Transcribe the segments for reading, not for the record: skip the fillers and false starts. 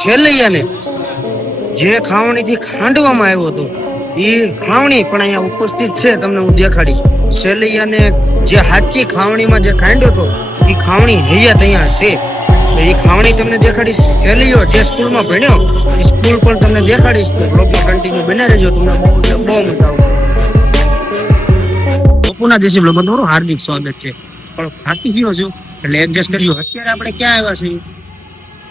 છેલ્લૈયાને જે ખાવણીથી ખાંડવામાં આવ્યો હતો એ ખાવણી પણ અહીંયા ઉપસ્થિત છે, તમને હું દેખાડીશ. છેલ્લૈયાને જે સાચી ખાવણીમાં જે ખાંડ્યો હતો એ ખાવણી હૈયાત અહીંયા છે. એ ખાવણી તમને દેખાડીશ. છેલ્લૈયો જે સ્કૂલમાં ભણ્યો એ સ્કૂલ પણ તમને દેખાડીશ. તો બ્લોગમાં કન્ટિન્યુ બન્યા રહેજો, તમને બહુ મજા આવશે. બપોરના દેશી બ્લોગમાં તમારું હાર્દિક સ્વાગત છે. પણ થાકી ગયો છું એટલે એડજસ્ટ કર્યું. અત્યારે આપણે ક્યાં આવ્યા છીએ?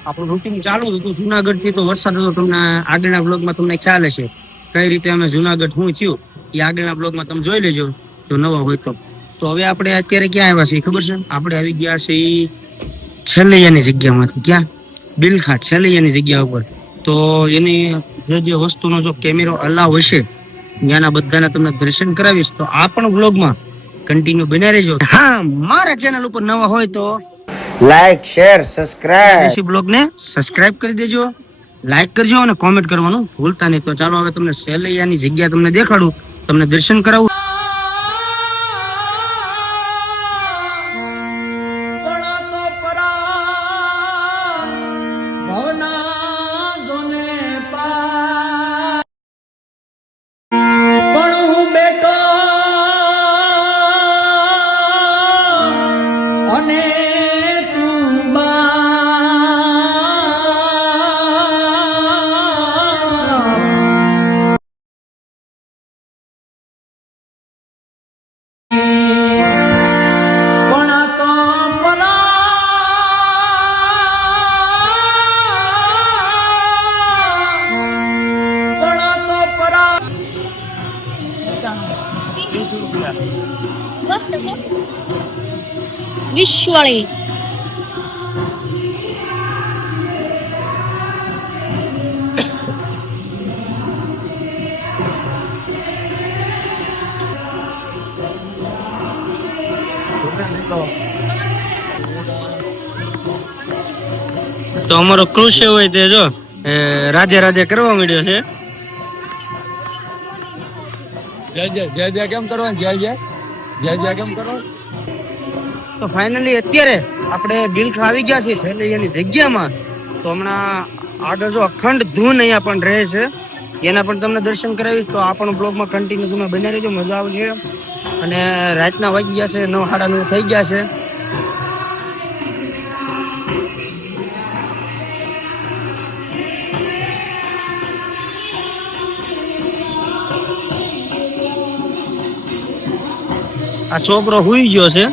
આપણું રૂટીન ચાલુ હતું જુનાગઢ થી. તો વરસાદ હતો, તમને આગળના બ્લોગમાં તમને ખ્યાલ હશે કઈ રીતે અમે જુનાગઢ શું થયું એ આગળના બ્લોગમાં તમે જોઈ લેજો જો નવા હોય તો. તો હવે આપણે અત્યારે ક્યાં આવ્યા છીએ ખબર છે? આપણે આવી ગયા છે છેલ્લૈયાની જગ્યામાંથી. ક્યાં? બિલખાટ છેલ્લૈયાની જગ્યા ઉપર. તો એની જે વસ્તુનો જો કેમેરો અલાવ હશે ત્યાંના બધાના તમને દર્શન કરાવીશ. તો આ પણ બ્લોગમાં કન્ટિન્યુ બન્યા રહેજો. હા, મારા ચેનલ ઉપર નવા હોય તો લાઈક, શેર, સબસ્ક્રાઇબ. દેશી બ્લોગ ને સબસ્ક્રાઇબ કરી દેજો, લાઈક કરજો અને કોમેન્ટ કરવાનું ભૂલતા નહીં. તો ચાલો હવે તમને છેલ્લૈયાની જગ્યા તમને દેખાડું, તમને દર્શન કરાવું. વિશ્વળી તો અમારો કૃષિ હોય તે જો રાધે રાધે કરવા માંડ્યો છે. જય જય કેમ કરવાનું? જય જય કેમ કરવાનું? તો ફાઇનલી અત્યારે આપણે બિલખા આવી ગયા છીએ છેલ્લૈયાની જગ્યામાં. તો હમણાં આગળ જો અખંડ ધૂન અહીંયા પણ રહે છે, એના પણ તમને દર્શન કરાવીશ. તો આ પણ બ્લોગમાં કન્ટિન્યુ તમે બની રહેજો, મજા આવશે. અને રાતના વાગી ગયા છે 9, 9:30 થઈ ગયા છે. આ છોકરો હુઈ ગયો છે.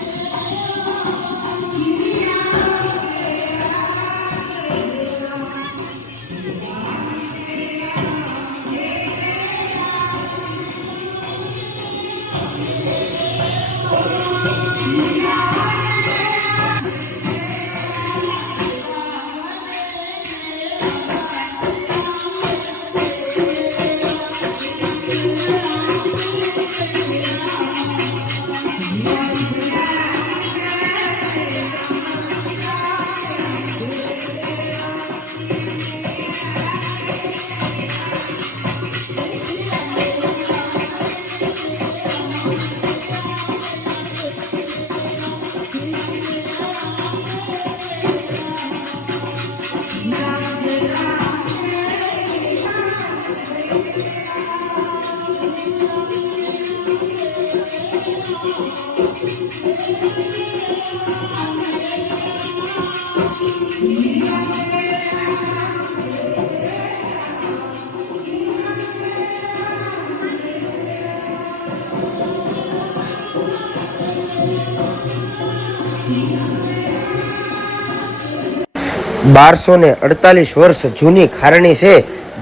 બારસો ને 48 વર્ષ જૂની ખારણી છે,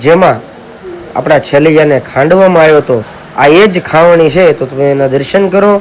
જેમાં આપણા છેલ્લૈયાને ખાંડવામાં આવ્યો હતો. આ એ જ ખાવણી છે. તો તમે એના દર્શન કરો.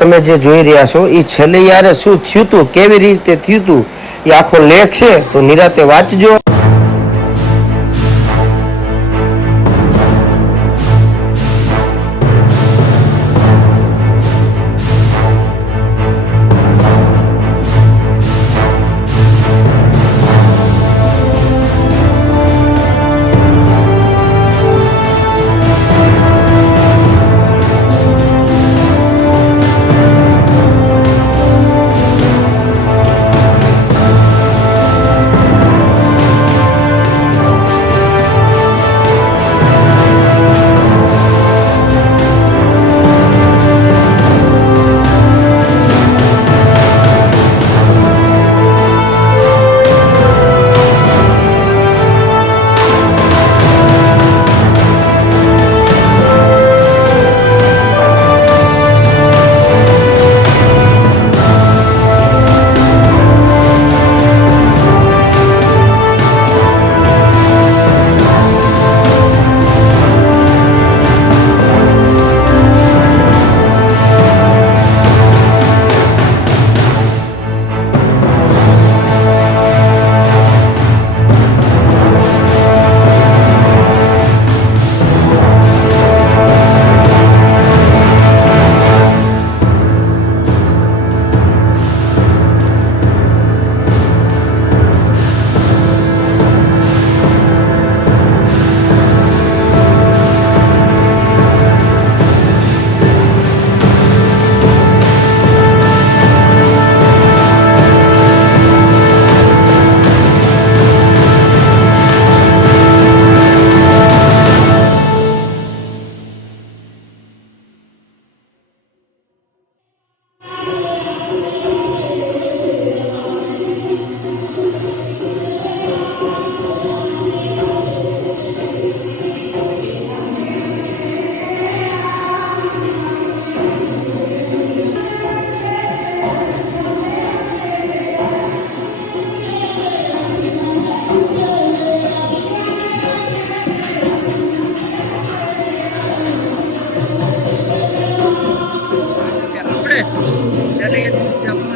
તમે જે જોઈ રહ્યા છો એ છેલ્લે શું થયું તું, કેવી રીતે થયું તું, એ આખો લેખ છે તો નિરાતે વાંચજો.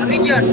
આવી ગયા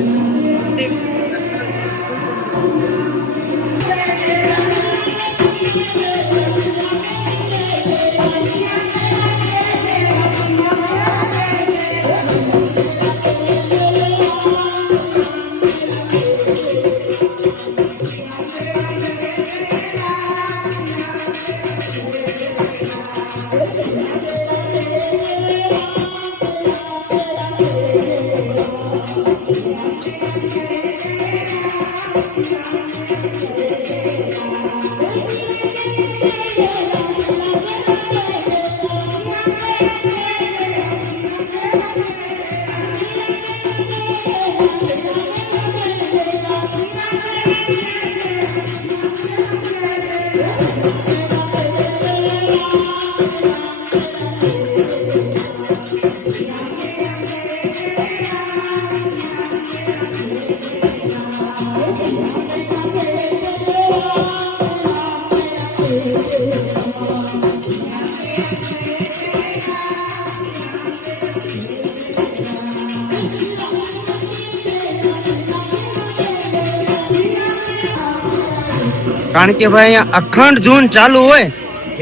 કારણ કે ભાઈ અહીંયા અખંડ ધૂન ચાલુ હોય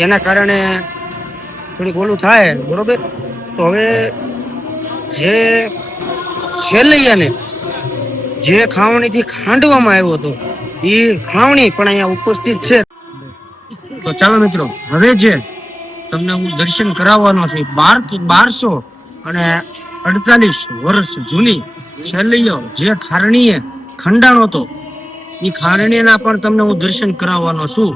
એના કારણે થોડીક ઓલું થાય બરોબર. તો હવે જે છેલ્લૈયાને જે ખાવણીથી ખાંડવામાં આવ્યો હતો એ ખાવણી પણ અહીંયા ઉપસ્થિત છે. તો ચાલો મિત્રો, હવે જે તમને હું દર્શન કરાવવાનો છું 1248 વર્ષ જૂની છેલ્લૈયો જે ખારણીએ ખંડાણો હતો એ ખારણીના પણ તમને હું દર્શન કરાવવાનો છું.